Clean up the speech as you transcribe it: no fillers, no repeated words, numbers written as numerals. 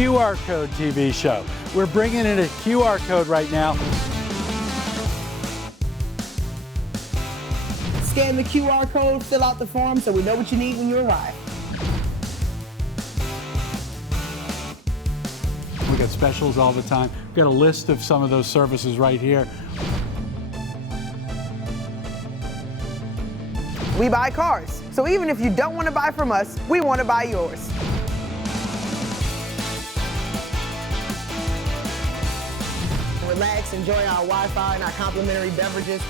QR code TV show. We're bringing in a QR code right now. Scan the QR code, fill out the form so we know what you need when you arrive. We got specials all the time. We've got a list of some of those services right here. We buy cars, so even if you don't want to buy from us, we want to buy yours. Relax, enjoy our Wi-Fi and our complimentary beverages.